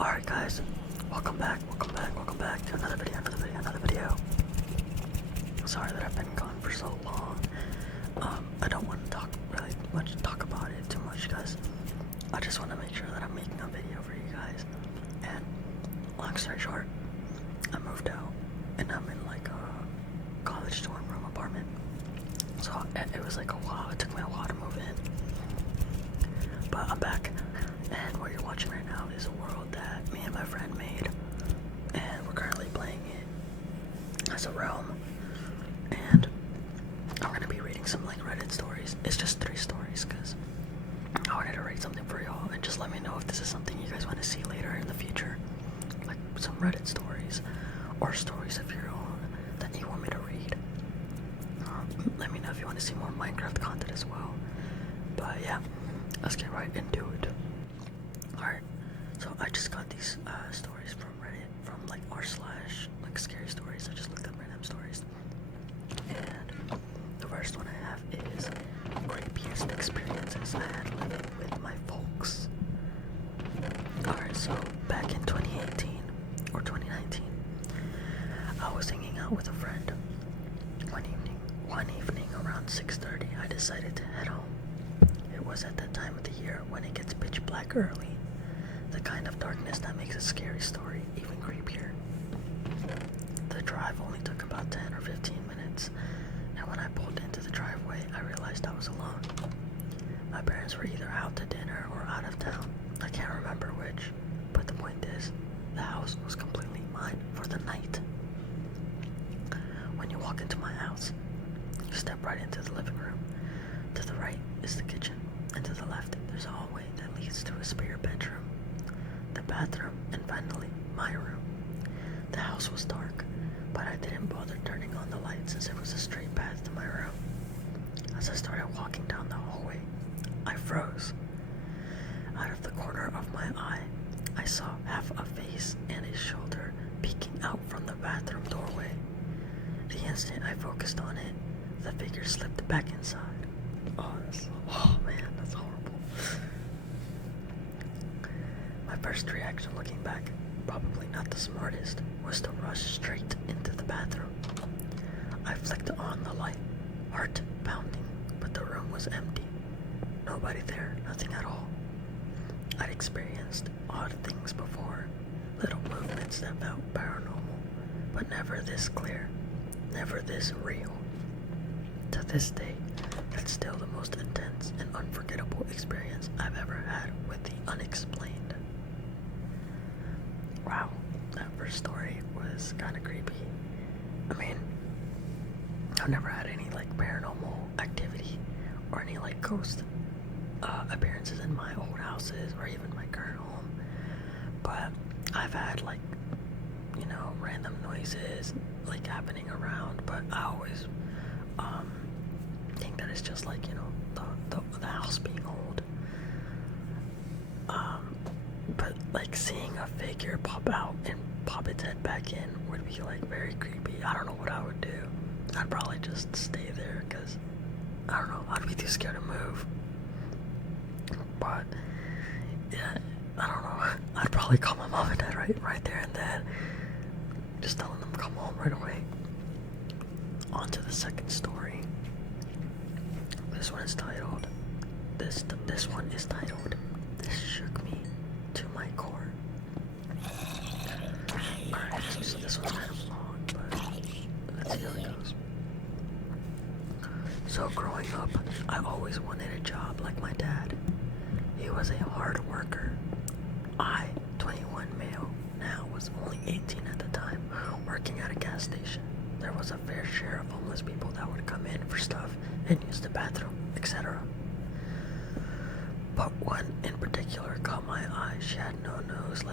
Alright guys, welcome back to another video. Sorry that I've been gone for so long. I don't want to talk about it too much, guys. I just want to make sure that I'm making a video for you guys. And long story short, I moved out and I'm in like a college dorm room apartment. So it was like a while, it took me a while to move in. But I'm back, and what you're watching right now is a world that me and my friend made, and we're currently playing it as a realm. And I'm gonna be reading some like Reddit stories. It's just 3 stories because I wanted to read something for y'all, and just let me know if this is something you guys want to see later in the future, like some Reddit stories or stories of your own that you want me to read. Let me know if you want to see more Minecraft content as well. But yeah, let's get right into it. Alright, so I just got these stories from Reddit, from like r slash like scary stories. I just looked up random stories. And the first one I have is creepiest experiences I had living with my folks. Alright, so back in 2018 or 2019, I was hanging out with a friend. One evening around 6:30, I decided to head home. It was at that time of the year when it gets pitch black early, the kind of darkness that makes a scary story even creepier. The drive only took about 10 or 15 minutes, and when I pulled into the driveway, I realized I was alone. My parents were either out to dinner or out of town. I can't remember which, but the point is, the house was completely mine for the night. When you walk into my house, you step right into the living room. To the right is the kitchen, and to the left there's a hallway that leads to a spare bedroom, the bathroom, and finally my room. The house was dark, but I didn't bother turning on the light since it was a straight path to my room. As I started walking down the hallway, I froze. Out of the corner of my eye, I saw half a face and a shoulder peeking out from the bathroom doorway. The instant I focused on it, the figure slipped back inside. Oh man, that's horrible. My first reaction looking back, probably not the smartest, was to rush straight into the bathroom. I flicked on the light, heart pounding, but the room was empty. Nobody there, nothing at all. I'd experienced odd things before, little movements that felt paranormal, but never this clear, never this real. To this day, that's still the most intense and unforgettable experience I've ever had with the unexplained. Wow, that first story was kind of creepy. I mean, I've never had any like paranormal activity or any like ghost appearances in my old houses or even my current home, but I've had like, random noises like happening around, but I always think that it's just like, the house being old. But like seeing a figure pop out and pop its head back in would be like very creepy. I don't know what I would do. I'd probably just stay there because I don't know, I'd be too scared to move. But yeah, I don't know. I'd probably call my mom and dad right there and then, just telling them come home right away. On to the second story. This one is titled, this one is titled, This Shook Me to My Core. Alright, so this one's kind of long, but let's see how it goes. So growing up, I always wanted a job like my dad. He was a hard worker. I, 21 male, now was only 18 at the time, working at a gas station. There was a fair share of homeless people that would come in for stuff and use the bathroom, etc. But one in particular caught my eye. She had no nose,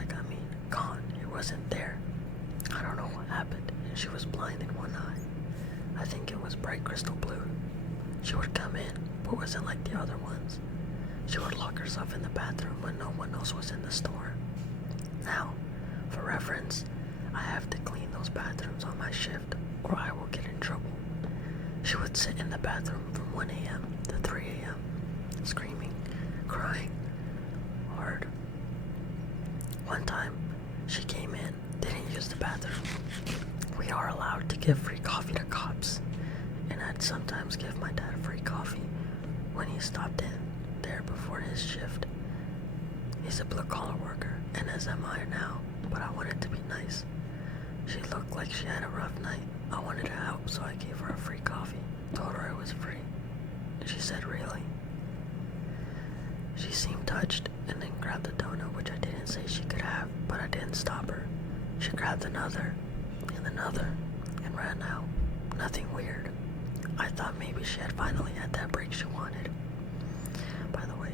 gone. It wasn't there. I don't know what happened. She was blind in one eye. I think it was bright crystal blue. She would come in, but wasn't like the other ones. She would lock herself in the bathroom when no one else was in the store. Now, for reference, I have to clean those bathrooms on my shift, or I will get in trouble. She would sit in the bathroom from 1 a.m. to 3 a.m., screaming, crying, hard. One time, she came in, didn't use the bathroom. We are allowed to give free coffee to cops, and I'd sometimes give my dad free coffee when he stopped in there before his shift. He's a blue-collar worker, and as am I now, but I wanted to be nice. She looked like she had a rough night. I wanted to help, so I gave her a free coffee. Told her it was free. She said, "Really?" She seemed touched and then grabbed a donut, which I didn't say she could have, but I didn't stop her. She grabbed another and ran out. Nothing weird. I thought maybe she had finally had that break she wanted. By the way,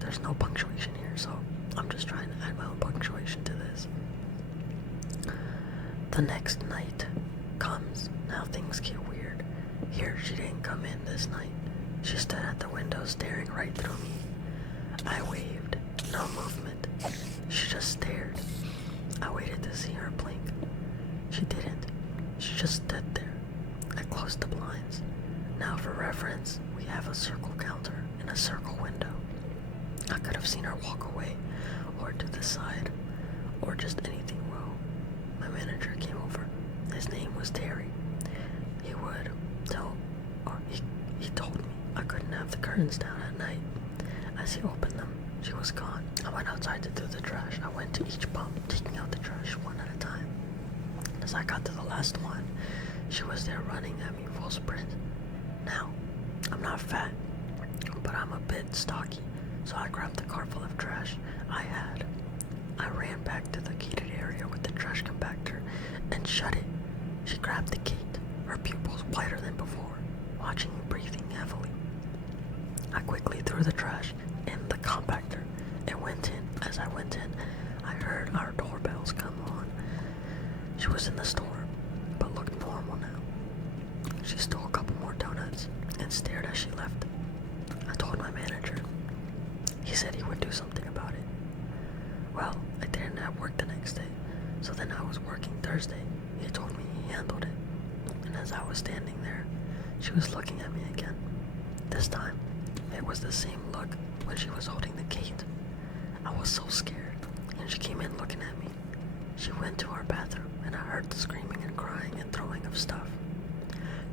there's no punctuation here, so I'm just trying to add my own punctuation to this. The next night comes. Now things get weird. Here, she didn't come in this night. She stood at the window staring right through me. I waved. No movement. She just stared. I waited to see her blink. She didn't. She just stood there. I closed the blinds. Now for reference, we have a circle counter and a circle window. I could have seen her walk away, or to the side, or just anything wrong. My manager came over. His name was Terry. He told me I couldn't have the curtains down at night. As he opened them, she was gone. I went outside to do the trash. I went to each pump, taking out the trash one at a time. As I got to the last one, she was there running at me full sprint. Now, I'm not fat, but I'm a bit stocky, so I grabbed the car full of trash I had. I ran back to the gated area with the trash compactor and shut it. She grabbed the gate, her pupils wider than before, watching me breathing heavily. I quickly threw the trash in the compactor and went in. As I went in, I heard our doorbells come on. She was in the store, but looked normal now. She stole a couple more donuts and stared as she left. I told my manager. He said he would do something about it. Well, I didn't have work the next day, so then I was working Thursday. He told me he handled it. And as I was standing there, she was looking at me again. This time, it was the same look when she was holding the gate. I was so scared, and she came in looking at me. She went to our bathroom, and I heard the screaming and crying and throwing of stuff.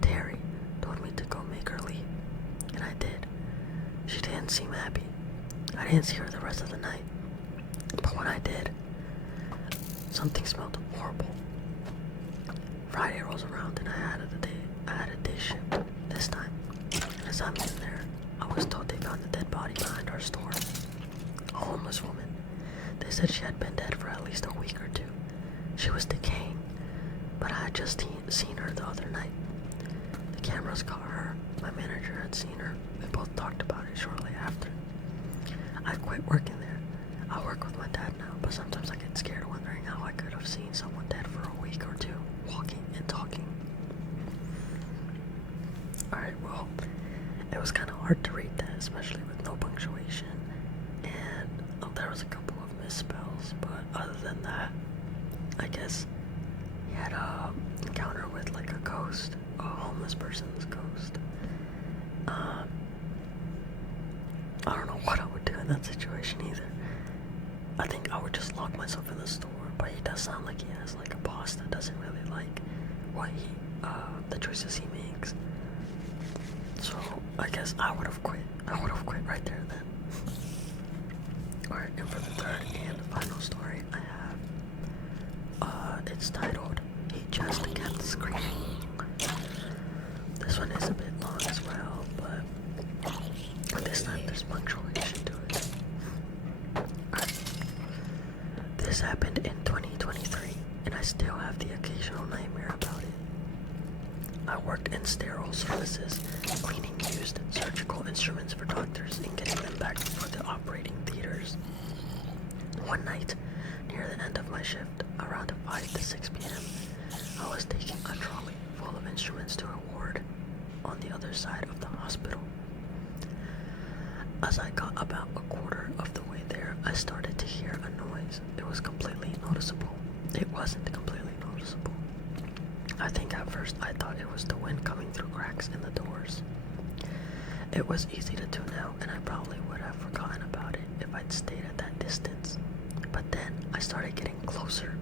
Terry told me to go make her leave, and I did. She didn't seem happy. I didn't see her the rest of the night, but when I did, something smelled horrible. Friday rolls around, and I had a day shift this time. And as I'm in there, I was told they found a dead body behind our store. A homeless woman. They said she had been dead for at least a week or two. She was decaying, but I had just seen her the other night. The cameras caught her. My manager had seen her. We both talked about it shortly after. I quit working there. I work with my dad now, but sometimes I get scared wondering how I could have seen someone dead for a week or two, walking and talking. Alright, well, it was kind of hard to read that, especially with no punctuation, and there was a couple of misspells, but other than that, I guess he had a encounter with like a ghost, a homeless person's ghost. I don't know what I would do in that situation either. I think I would just lock myself in the store, but he does sound like he has like a boss that doesn't really like the choices he makes. So I guess I would have quit. I would have quit right there and then. Alright, and for the third and final story I have, it's titled He Just Kept Screaming. This one is a bit long as well, but this time there's punctuation to it. Alright. This happened in 2023, and I still have the occasional nightmare about it. I worked in sterile services, cleaning used surgical instruments for doctors and getting them back for the operating theaters. One night, near the end of my shift, around 5 to 6 p.m., I was taking a trolley full of instruments to a ward on the other side of the hospital. As I got about a quarter of the way there, I started to hear a noise. It was completely noticeable. It wasn't completely noticeable. I think at first I thought it was the wind coming through cracks in the doors. It was easy to tune out, and I probably would have forgotten about it if I'd stayed at that distance. But then I closer,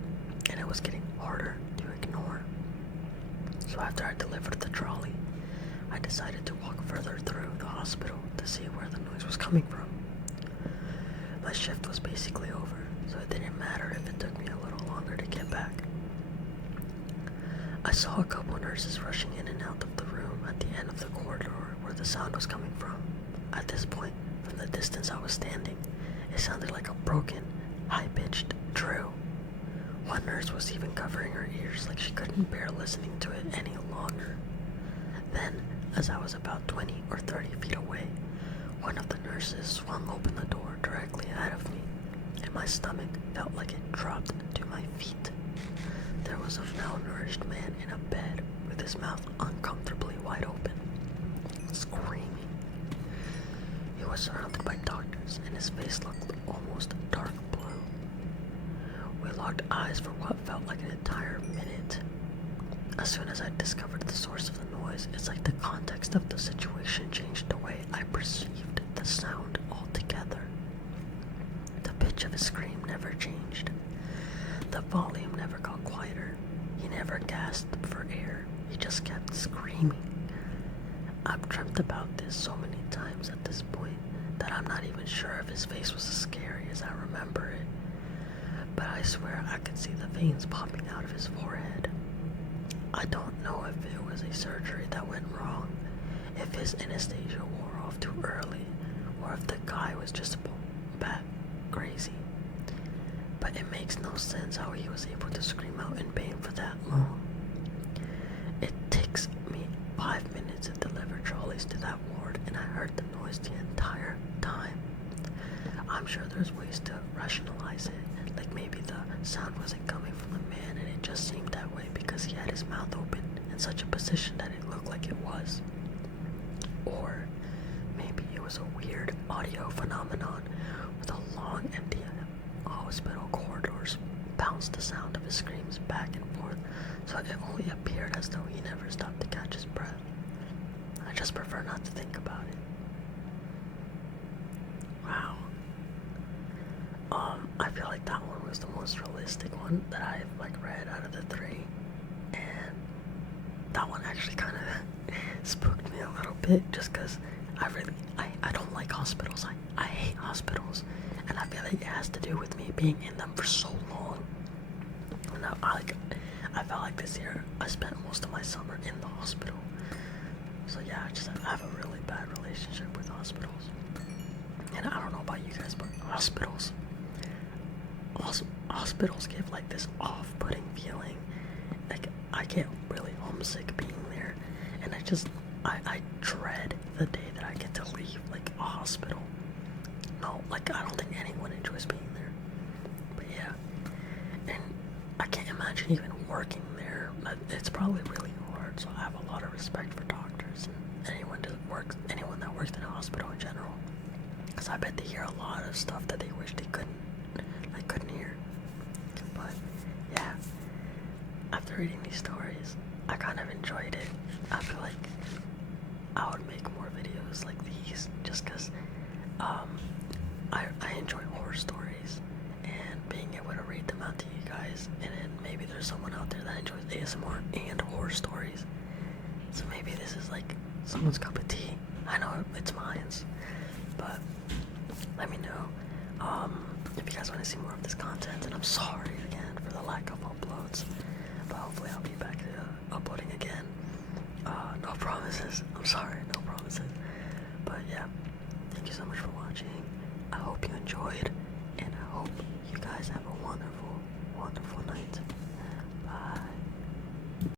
and it was getting harder to ignore. So after I delivered the trolley, I decided to walk further through the hospital to see where the noise was coming from. My shift was basically over, so it didn't matter if it took me a little longer to get back. I saw a couple nurses rushing in and out of the room at the end of the corridor where the sound was coming from. At this point, from the distance I was standing, it sounded like a broken, high-pitched trill. One nurse was even covering her ears like she couldn't bear listening to it any longer. Then, as I was about 20 or 30 feet away, one of the nurses swung open the door directly ahead of me, and my stomach felt like it dropped to my feet. There was a malnourished man in a bed with his mouth uncomfortably wide open, screaming. He was surrounded by doctors, and his face looked almost dark blue. We locked eyes for what felt like an entire minute. As soon as I discovered the source of the noise, it's like the context of the situation changed the way I perceived the sound altogether. The pitch of his scream never changed. The volume never got quieter. He never gasped for air. He just kept screaming. I've dreamt about this so many times at this point that I'm not even sure if his face was as scary as I remember it. But I swear I could see the veins popping out of his forehead. I don't know if it was a surgery that went wrong, if his anesthesia wore off too early, or if the guy was just bat crazy. But it makes no sense how he was able to scream out in pain for that long. It takes me 5 minutes to deliver trolleys to that ward, and I heard the noise the entire time. I'm sure there's ways to rationalize it, like maybe the sound wasn't coming from the man and it just seemed that way because he had his mouth open in such a position that it looked like it was. Or maybe it was a weird audio phenomenon where the long, empty hospital corridors bounced the sound of his screams back and forth, so it only appeared as though he never stopped to catch his breath. I just prefer not to think about it. Wow. I feel like that one was the most realistic one that I've read out of the three, and that one actually kind of spooked me a little bit just because I don't like hospitals. I hate hospitals, and I feel like it has to do with me being in them for so long. And I felt like this year I spent most of my summer in the hospital. So yeah, I have a really bad relationship with hospitals. And I don't know about you guys, but hospitals give like this off-putting feeling. Like I get really homesick being there, and I dread the day that I get to leave like a hospital. No, like I don't think anyone enjoys being there. But yeah, and I can't imagine even working there. It's probably really hard. So I have a lot of respect for doctors and anyone that works in a hospital in general. Because I bet they hear a lot of stuff that they wish they couldn't hear. But yeah, after reading these stories, I kind of enjoyed it. I feel like I would make more videos like these just because I enjoy horror stories and being able to read them out to you guys. And then maybe there's someone out there that enjoys ASMR and horror stories. So maybe this is like someone's cup of tea. I know it's mine's. But let me know if you guys want to see more of this content, and I'm sorry again for the lack of uploads, but hopefully I'll be back to uploading again. No promises. I'm sorry, no promises. But yeah, thank you so much for watching. I hope you enjoyed, and I hope